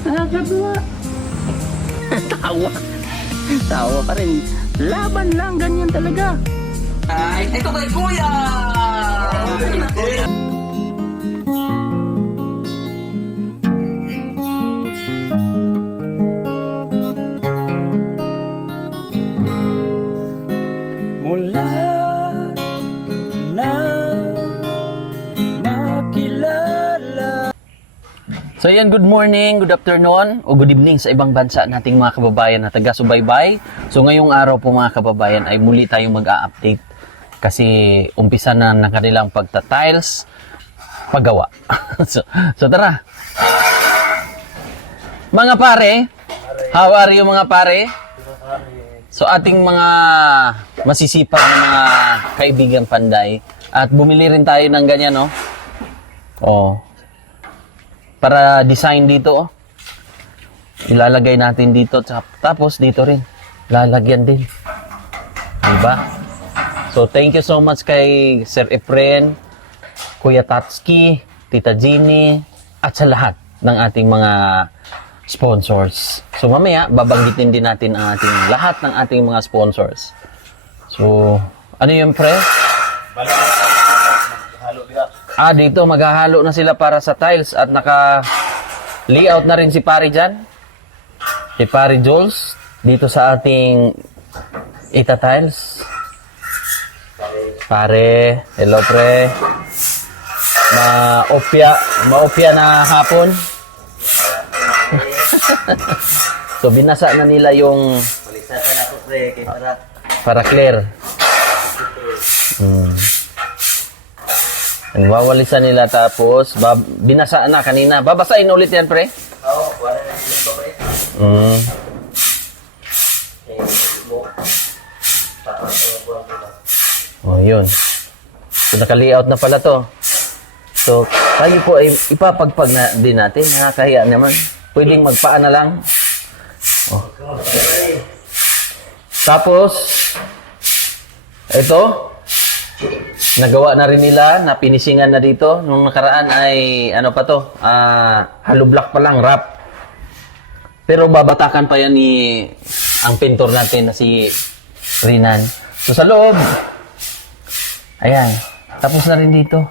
Nakakatuwa. Tawa. Tawa pa rin. Laban lang, ganyan talaga. Ay, ito kay Kuya! Mula na makilala. So yan, good morning, good afternoon, o good evening sa ibang bansa nating mga kababayan na taga-subaybay. So ngayong araw po mga kababayan ay muli tayong mag-a-update kasi umpisa na ng kanilang pagta-tiles, paggawa. so tara. Mga pare, how are you mga pare? So ating mga masisipag na mga kaibigang panday at bumili rin tayo ng ganyan, no? Oh. Para design dito, oh. Ilalagay natin dito, tapos dito rin. Lalagyan din. Diba? So, thank you so much kay Sir Efren, Kuya Tatski, Tita Jeannie, at sa lahat ng ating mga sponsors. So, mamaya, babanggitin din natin ang ating lahat ng ating mga sponsors. So, ano yun, pre? Dito maghahalo na sila para sa tiles at naka-layout na rin si Pari dyan. Si Pari Jules dito sa ating Ita Tiles. Pare, hello pre. Maopya na hapon. So binasa na nila yung para clear. Wawalisan nila tapos binasa na kanina. Babasahin ulit yan, pre? Oo, wala na pre. Yun. So, naka-layout na pala to. So, tayo po ay ipapagpag na din natin. Nakakahiya naman. Pwedeng magpaan na lang. Oh. Tapos, ito, nagawa na rin nila, na pinisingan na dito. Nung nakaraan ay, ano pa to, hollow block pa lang, wrap. Pero babatakan pa yan ni ang pintor natin na si Rinan. So sa loob, ayan, tapos na rin dito.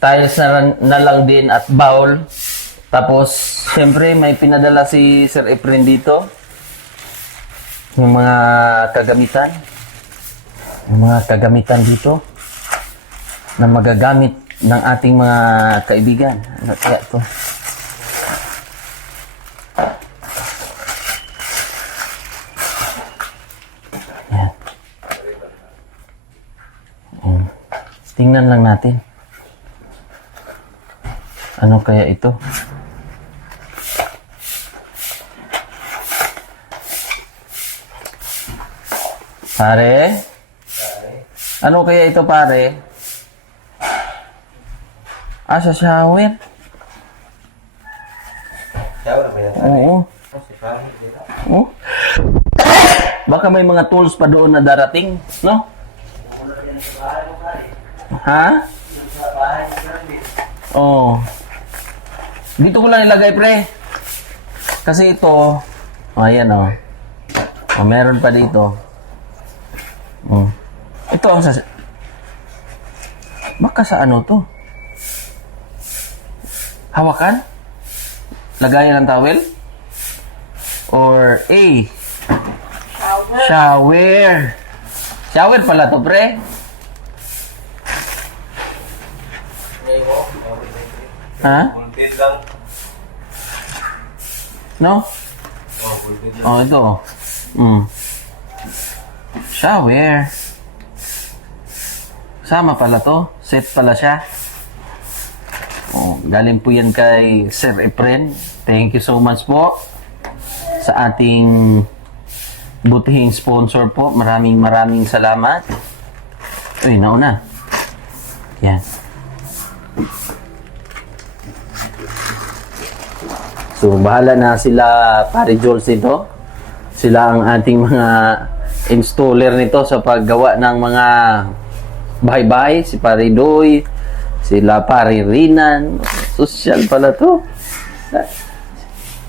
Tiles na lang din at bowl. Tapos, siyempre, may pinadala si Sir Efren dito. Yung mga kagamitan. Yung mga kagamitan dito na magagamit ng ating mga kaibigan. Ano kaya ito? Ayan. Ayan. Tingnan lang natin. Ano kaya ito? Pare? Ano kaya ito, pare? Sa shower? Shower ba yan? Oo. Oh? Baka may mga tools pa doon na darating, no? Ha? Oo. Dito ko lang ilagay, pre. Kasi ito, ayan o. Meron pa dito. Ito ang baka sa ano to? Hawakan? Lagayan ng towel? Or A? Shower. Shower pala to, pre. Ha? lang. No? Oh, ito. Shower. Sama pala to. Set pala siya. Oh, galing po yan kay Sir Efren. Thank you so much po sa ating butihing sponsor po. Maraming salamat. Uy, nauna. Yan. So, bahala na sila, Pare Jules nito. Sila ang ating mga installer nito sa paggawa ng mga bahay-bahay. Si Pare Doy, sila Pare Rinan. Social pala to.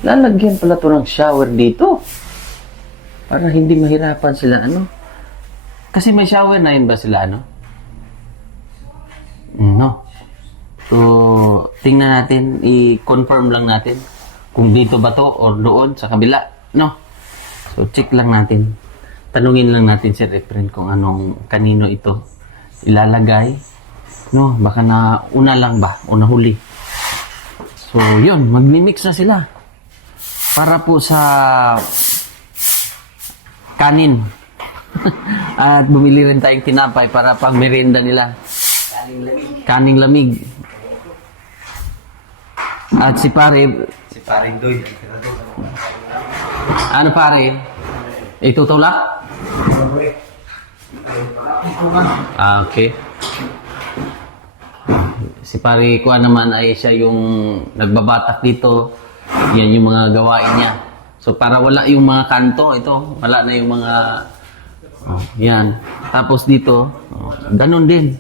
Lalagyan pala to ng shower dito. Para hindi mahirapan sila, ano? Kasi may shower na yun ba sila, ano? No. So, tingnan natin, i-confirm lang natin kung dito ba to or doon sa kabila, no? So, check lang natin. Tanungin lang natin si Efren kung anong kanino ito ilalagay. No, baka na una lang ba o nahuli. So, yun, magmi-mix na sila. Para po sa kanin. At bumili rin tayong tinapay para pang merienda nila. Kaning lamig. At si Pare... Si Paring Doy. Ano, Pare? Itutulak? Okay. Si Pare Kuan naman ay siya yung nagbabatak dito. Yan yung mga gawain niya. So, para wala yung mga kanto, ito, wala na yung mga... yan. Tapos dito, ganun din.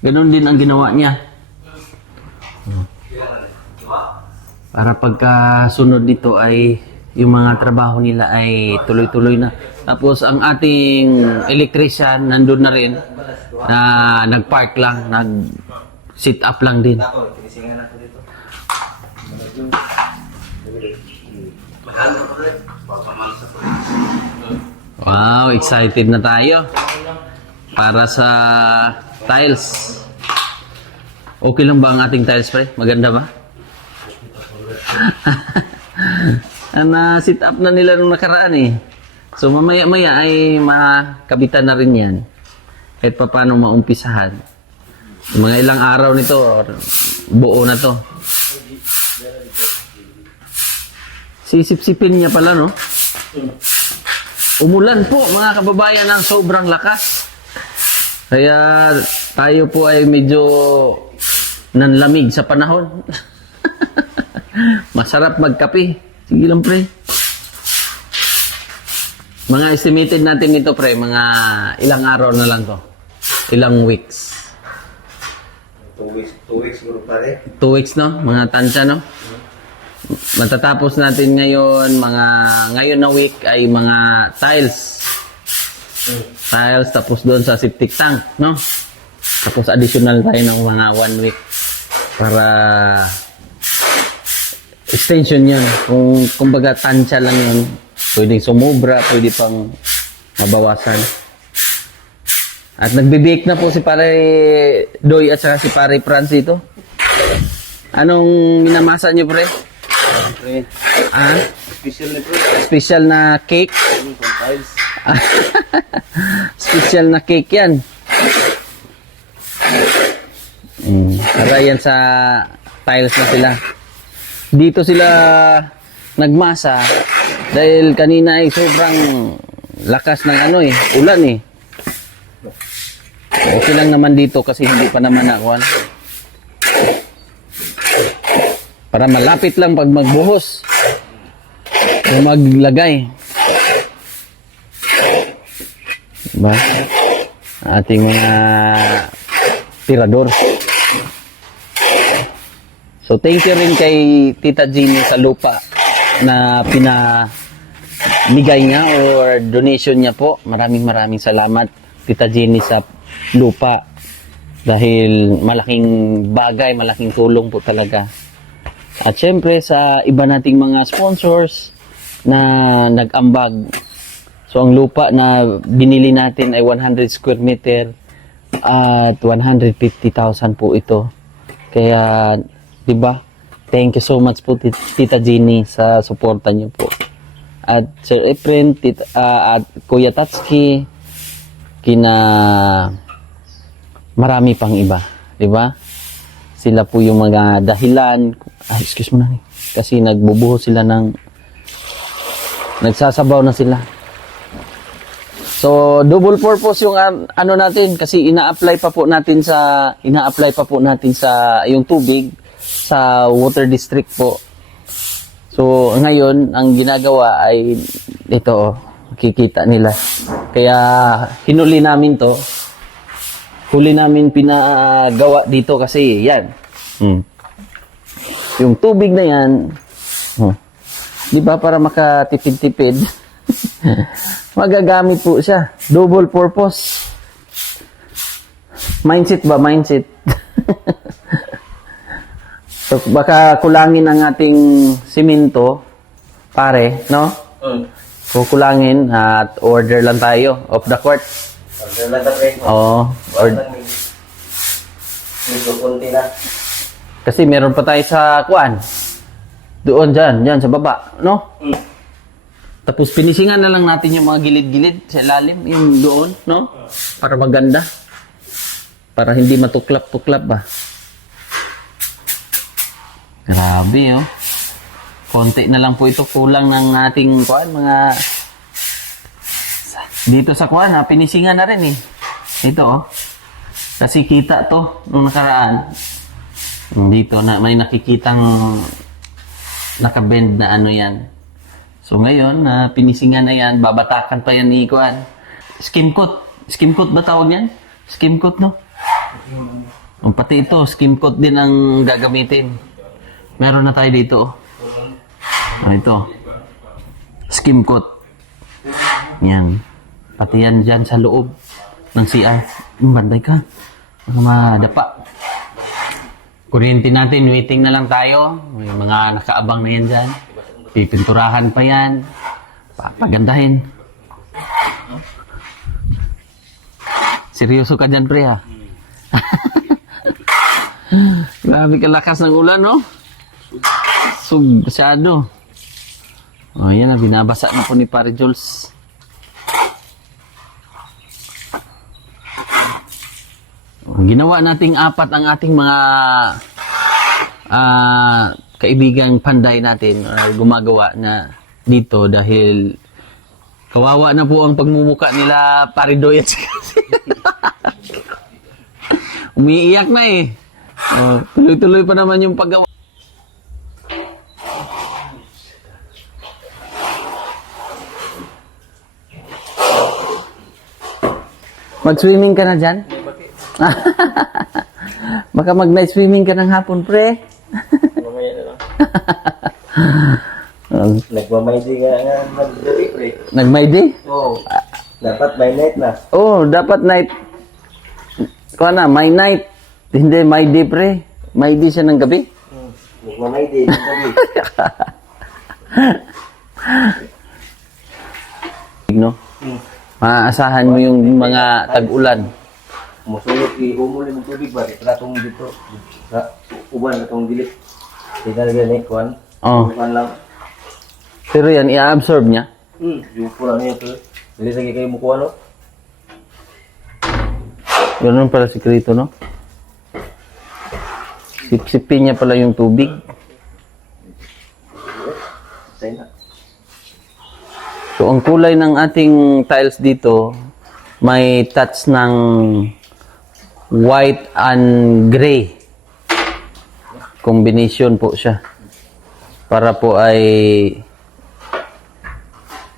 Ganun din ang ginawa niya. Para pagkasunod dito ay yung mga trabaho nila ay tuloy-tuloy na. Tapos ang ating electrician nandun na rin na nag-park lang, nag-sit up lang din. Wow, excited na tayo para sa tiles. Okay lang ba ang ating tiles, pre? Maganda ba? Na-sit up na nila nung nakaraan eh. So mamaya-maya ay makabitan na rin yan. Kahit pa paano maumpisahan. Mga ilang araw nito, buo na to. Sisip-sipin niya pala, no? Umulan po, mga kababayan, ng sobrang lakas. Kaya tayo po ay medyo nanlamig sa panahon. Masarap magkape. Sige lang, pre. Mga estimated natin ito, pre, mga ilang araw na lang to. Ilang weeks. 2 weeks siguro pare. 2 weeks, no? Mga tansya, no? Matatapos natin ngayon, ngayon na week ay mga tiles. Tiles, tapos doon sa septic tank, no? Tapos additional tayo ng mga 1 week para extension yun. Kumbaga tansya lang yun, pwedeng sumubra, pwede pang mabawasan. At nagbe-bake na po si Pare Doy at saka si Pare Franz dito. Anong minamasa niyo, pre? Pre, Ah? special na pre. Special na cake? Tiles. Special na cake yan. Para yan sa tiles na sila. Dito sila nagmasa dahil kanina ay sobrang lakas ng ulan eh. Okay lang naman dito kasi hindi pa naman nakuhan. Para malapit lang pag magbuhos o maglagay. Diba? Ating mga tirador. So thank you rin kay Tita Jeannie sa lupa na pinamigay niya or donation niya po. Maraming salamat Tita Jeannie sa lupa. Dahil malaking bagay, malaking tulong po talaga. At syempre sa iba nating mga sponsors na nag-ambag. So ang lupa na binili natin ay 100 square meter at 150,000 po ito. Kaya, 'di ba? Thank you so much po Tita Jeannie sa suporta niyo po. At Sir Efren, at Kuya Tatsuki, kina marami pang iba, 'di ba? Sila po yung mga dahilan. Excuse mo na ni. Kasi nagbubuhos sila nagsasabaw na sila. So, double purpose yung natin kasi ina-apply pa po natin sa yung tubig sa water district po. So, ngayon ang ginagawa ay ito, makikita nila. Kaya hinuli namin to. Huli namin pinagawa dito kasi yan. Yung tubig na yan, 'di ba, para makatipid-tipid. Magagamit po siya. Double purpose. Mindset ba? Mindset. So, baka kulangin ang ating simento, pare, no? Kukulangin at order lang tayo off the court. Order lang ka pre. Oo. Medyo konti na. Kasi meron pa tayo sa kuan. Doon, dyan, sa baba, no? Tapos pinisingan na lang natin yung mga gilid-gilid sa ilalim, yung doon, no? Para maganda. Para hindi matuklap-tuklap ba. Grabe, oh. Konti na lang po ito, kulang ng ating kuan, mga dito sa kuan, pinisingan na rin eh. Ito, oh. Kasi kita to nung nakaraan. Dito na may nakikitang nakabend na yan. So ngayon, pinisingan na yan, babatakan pa yan ni kuan. Skim coat. Skim coat ba tawag yan? Skim coat, no? Pati ito, skim coat din ang gagamitin. Meron na tayo dito. Ito. Skim coat. Yan. Pati yan dyan sa loob ng CR. Banday ka. Mga madapa. Kuryente natin, waiting na lang tayo. May mga nakaabang na yan dyan. Pipinturahan pa yan. Papagandahin. Seryoso ka dyan, pre, ha? Grabe kalakas ng ulan, no? Masyado. O, yan na. Binabasa na po ni Pare Jules. Ginawa nating 4 ang ating mga kaibigang panday natin gumagawa na dito dahil kawawa na po ang pagmumuka nila Pare Doy at Umiiyak na eh. Tuloy-tuloy pa naman yung paggawa. Mag-swimming ka na dyan? Baka mag-night swimming ka ng hapon, pre. Mamaya na lang. Nagmamaydi nga mag-gabi, pre. Nag-Mayday? Oo. Dapat may night na. Oh, dapat night. Kuha na, my night. Hindi, my day, pre. My day siya ng gabi. Nagmamaydi ng gabi. No? Maaasahan mo yung mga tag-ulan. Musulot, umuli ng tubig ba? Tratong dito. Uban, itong dilit. Tingnan ganyan, kuhan. Oh. Kuhan lang. Pero yan, i-absorb niya. Yung lang yun, pre. Hindi lagi kayo mukuha, no? Ganun pala sikreto, no? Sipsipin niya pala yung tubig. Say na. So, ang kulay ng ating tiles dito, may touch ng white and gray. Combination po siya. Para po ay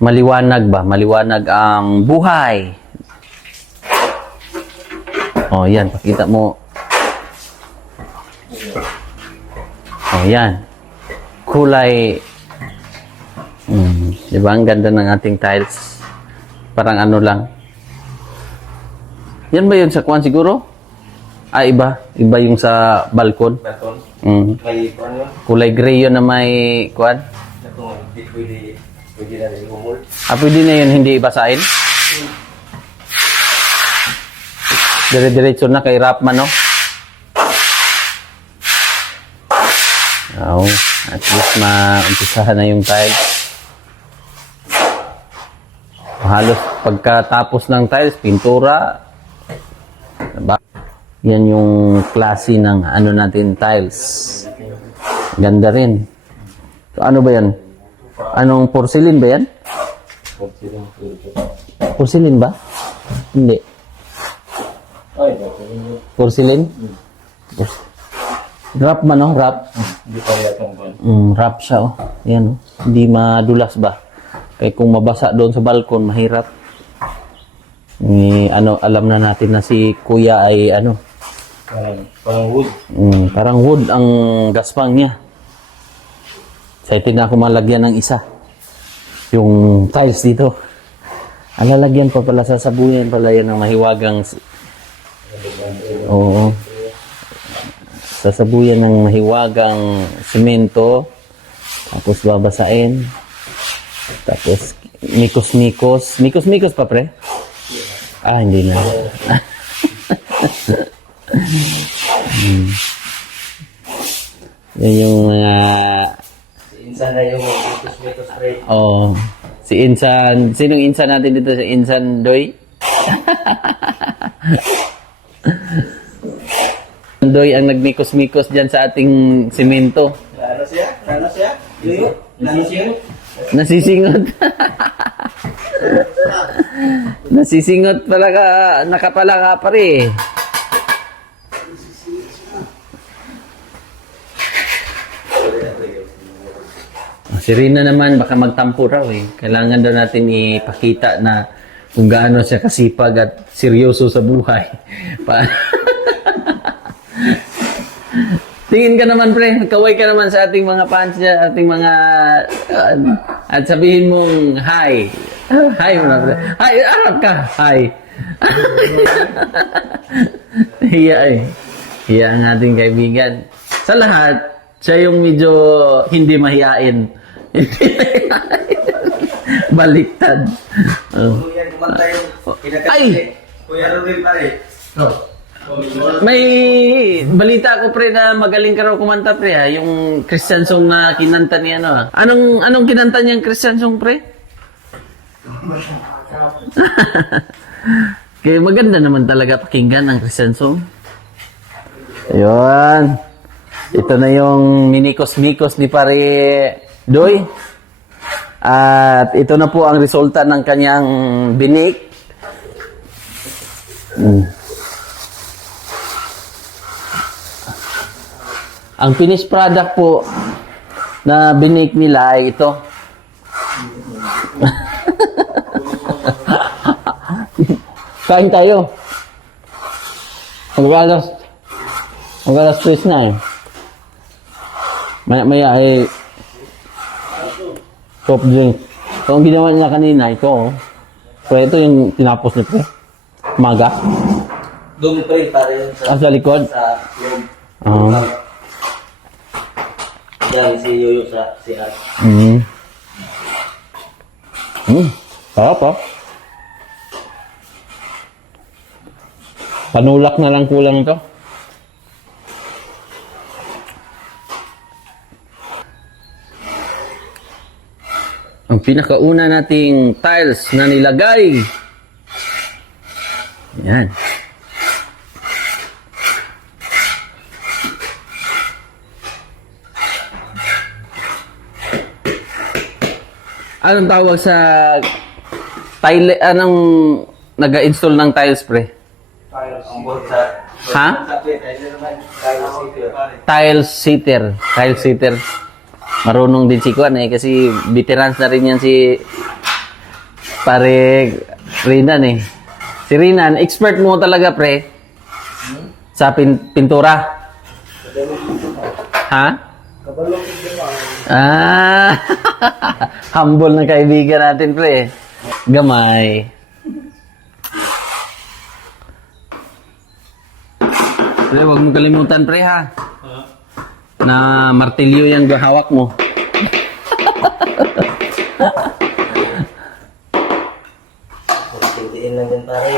maliwanag ba? Maliwanag ang buhay. Oh, yan. Pakita mo. Oh, yan. Kulay. Diba? Ang ganda ng ating tiles. Parang ano lang. Yan ba yun sa kuwan siguro? Ah, iba. Iba yung sa balkon. Baton. Mm. May kuhan yun. Kulay gray yun na may kuwan. Ito, hindi pwede na rin umul. Ah, pwede na yun hindi basahin? Dire-diretso na kay Rapman, no? Oh, at least maumpisahan na yung tiles. Halos pagkatapos ng tiles, pintura. Diba? Yan yung klase ng ano natin, tiles. Ganda rin. So, ano ba yan? Anong porcelain ba yan? Porcelain ba? Hindi. Ay, Porcelain? Wrap man, no? Wrap. hindi pa yatong kuhan. Wrap siya, oh. Yan, oh. Hindi madulas ba? Kaya kung mabasa doon sa balkon, mahirap. Alam na natin na si Kuya ay ano. Parang wood. Parang wood ang gaspang niya. Excited na ako malagyan ng isa. Yung tiles dito. Alalagyan pa pala, sasabuyan pala yan ng mahiwagang... Oo. Sasabuyan ng mahiwagang simento. Tapos babasain. Tapos mikos-mikos. Mikos-mikos pa, pre? Ah, hindi na. Yan yung mga... Insan na yung mitos-mitos, pre. Oh, si Insan. Sinong Insan natin dito? Si Insan Doy? Doy ang nagmikos-mikos dyan sa ating simento. Ano siya? Ano siya? Yuyo? Nasisingot? Nasisingot. Nasisingot pala ka. Nakapala ka pa rin. Si Rina naman, baka magtampo raw eh. Kailangan daw natin ipakita na kung gaano siya kasipag at seryoso sa buhay. Tingin ka naman, pre. Kaway ka naman sa ating mga fans niya, ating mga... at sabihin mong, hi. Hi mo na, pre. Hi, arap ka. Hi. Hiya eh. Hiya ang ating kaibigan. Sa lahat, siya yung medyo hindi mahiyain. Baliktad. Kuya, kumanta yung Ay! Kuya Ruben pare. May balita ko, pre, na magaling ka raw kumanta, pre, ha? Yung Christian song na kinanta niya, ano, ha? Anong kinanta niyang Christian song, pre? Kaya maganda naman talaga pakinggan ang Christian song. Ayun. Ito na yung minikos-mikos ni pare Doy. At ito na po ang resulta ng kanyang binik. Ang finished product po na binake nila ay ito. Kain tayo. Mag-alas 3 na eh. Maya ay soft drink. So, ang ginawa nila kanina, ito oh. So, ito yung tinapos ni pre. Maga. Doon pa rin pare yun Sa likod? sa loob. Yan, si Yoyo sa CR. Sarap oh. Panulak na lang kulang ito. Ang pinakauna nating tiles na nilagay. Yan. Anong tawag sa tile? Anong nag-install ng tiles, pre? Ang board sa... Ha? Tile sitter. Tile sitter. Marunong din si Kuan eh kasi veterans na rin yan si pare Rinan eh. Si Rinan, expert mo talaga pre sa pintura. Ha? Ah, humble na kaibigan natin pre. Gamay. Pre, huwag mo kalimutan pre ha. Na martilyo yung hawak mo. Tintiin lang din pare.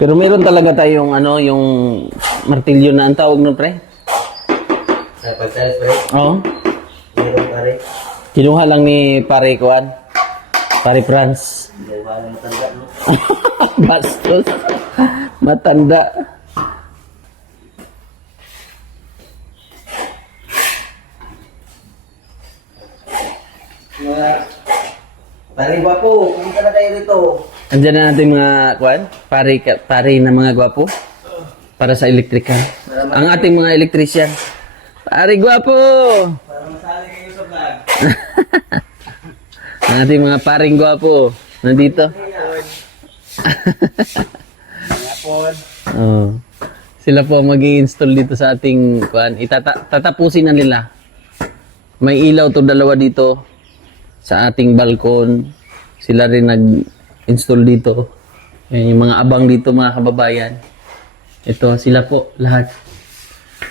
Pero meron talaga tayong ano, yung martilyo na ang tawag nun, pre? Sa pagtalis pre, Oo. meron pare. Kinuha lang ni pare Kuan. Pare Franz. Hindi ba na matanda no? Bastos. Matanda. Pare Guapo, pumunta na tayo rito. Andiyan na natin mga Kuan. Pare na mga gwapo. Para sa electrical. Ang ating mga electrician. Pare gwapo! Para masali kayo sa vlog. Ang ating mga paring gwapo. Nandito. Oh. Sila po ang mag-i-install dito sa ating kuan. Tatapusin na nila. May ilaw to dalawa dito sa ating balkon. Sila rin nag-install dito. Ayan, yung mga abang dito mga kababayan. Ito sila po lahat.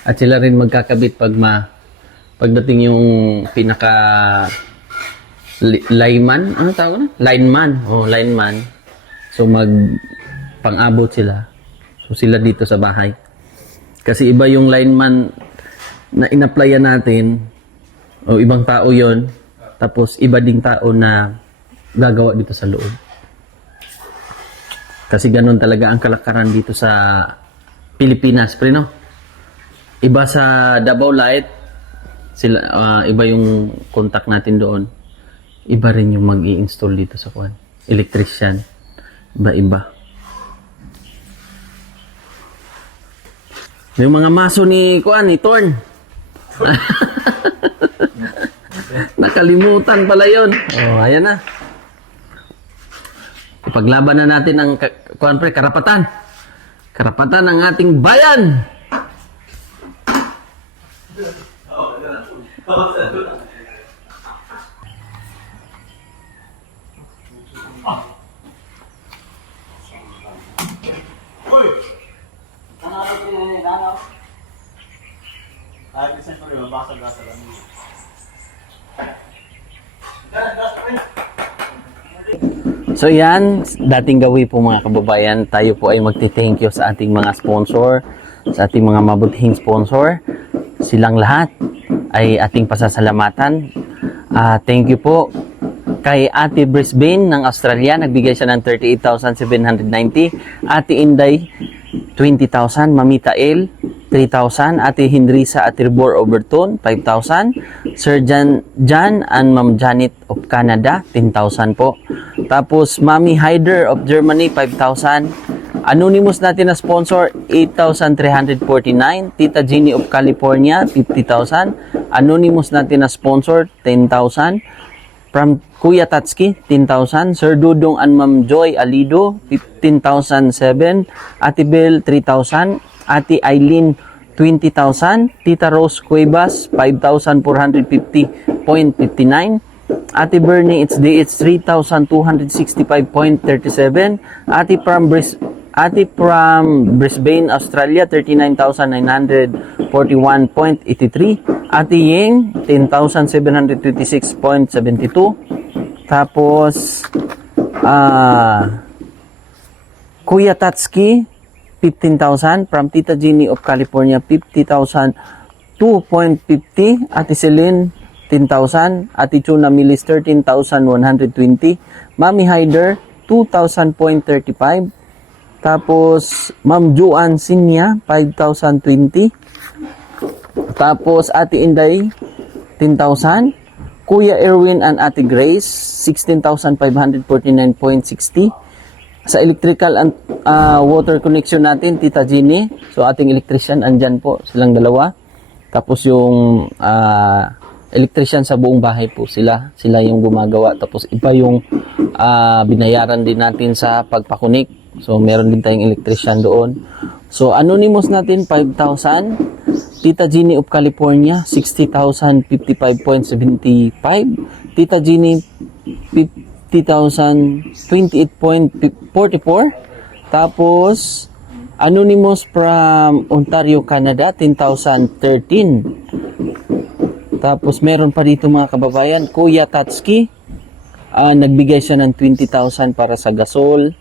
At sila rin magkakabit pagdating yung pinaka lineman, ano tawag na? Lineman. Oh, lineman. So pang-abot sila. So sila dito sa bahay. Kasi iba yung lineman na in-applyan natin. O ibang tao 'yon. Tapos iba ding tao na gagawa dito sa loob. Kasi ganun talaga ang kalakaran dito sa Pilipinas, pre no? Iba sa Davao Light, sila iba yung contact natin doon. Iba rin yung mag-i-install dito sa kuan. Electrician. Iba-iba. Yung mga maso ni kuan, ni Torn. Nakalimutan pala yun. Oh, ayan na. Ipaglaban na natin ang kuan pre, karapatan. Karapatan ng ating bayan. So yan, dating gawi po mga kababayan, tayo po ay magti-thank you sa ating mga sponsor, sa ating mga mabutihing sponsor. Silang lahat ay ating pasasalamatan. Thank you po kay Ate Brisbane ng Australia, nagbigay siya ng 38,790. Ate Inday 20,000. Mamita L, 3,000. Ate Henrisa Atirbor Overton, 5,000. Sir John and Ma'am Janet of Canada, 10,000 po. Tapos Mami Hyder of Germany, 5,000. Anonymous natin na sponsor, 8,349. Tita Jeannie of California, 50,000. Anonymous natin na sponsor, 10,000. From Kuya Tatski, 10,000. Sir Dudong and Ma'am Joy Alido, 15,007. Ate Bel, 3,000. Ate Eileen, 20,000. Tita Rose Cuevas, 5,450.59. Ate Bernie, it's 3,265.37. Ate from Brisbane, Australia, 39,941.83. Ate Ying, 10,726.72. Tapos, Kuya Tatski, 15,000. From Tita Jeannie of California, 50,002.50. Ate Celine, 10,000. Ate Chuna Milis, 13,120. Mami Hyder, 2,000.35. Tapos, Ma'am Juan Sinya, 5,020. Tapos, Ate Inday, 10,000. Kuya Erwin and Ate Grace, 16,549.60. Sa electrical and water connection natin, Tita Jeannie. So, ating electrician, andyan po, silang dalawa. Tapos, yung electrician sa buong bahay po sila. Sila yung gumagawa. Tapos, iba yung binayaran din natin sa pagpakunik. So, meron din tayong electrician doon. So, anonymous natin, 5,000. Tita Jeannie of California, 60,055.75. Tita Jeannie, 50,028.44. Tapos, anonymous from Ontario, Canada, 10,013. Tapos, meron pa dito mga kababayan, Kuya Tatski, nagbigay siya ng 20,000 para sa gasol.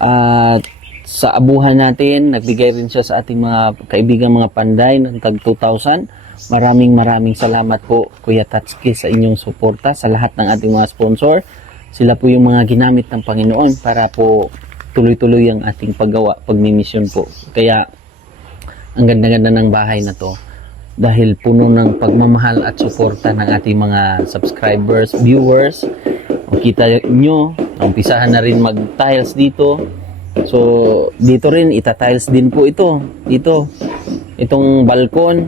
At sa abuhan natin, nagbigay rin siya sa ating mga kaibigan, mga panday ng tag 2,000. Maraming salamat po, Kuya Tatski, sa inyong suporta sa lahat ng ating mga sponsor. Sila po yung mga ginamit ng Panginoon para po tuloy-tuloy ang ating paggawa, pagmimisyon po. Kaya, ang ganda-ganda ng bahay na to dahil puno ng pagmamahal at suporta ng ating mga subscribers, viewers. O kita nyo, umpisahan na rin mag-tiles dito. So, dito rin, ita-tiles din po ito. Itong balkon.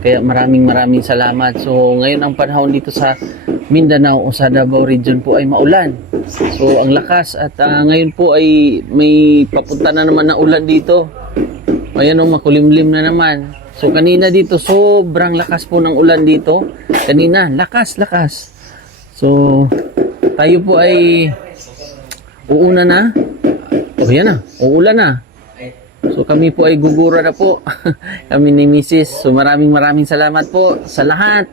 Kaya maraming salamat. So, ngayon ang panahon dito sa Mindanao o sa Davao region po ay maulan. So, ang lakas at ngayon po ay may papunta na naman na ulan dito. Ayan o, makulimlim na naman. So, kanina dito, sobrang lakas po ng ulan dito. Kanina, lakas. So, tayo po ay uuna na. Yan na, uulan na. So kami po ay gugura na po. Kami ni Mrs. So maraming salamat po sa lahat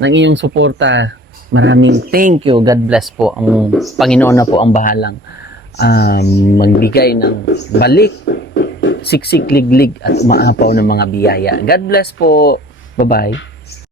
ng iyong suporta. Maraming thank you. God bless po. Ang Panginoon na po ang bahalang magbigay ng balik, siksik, liglig at umaapaw ng mga biyaya. God bless po. Bye-bye.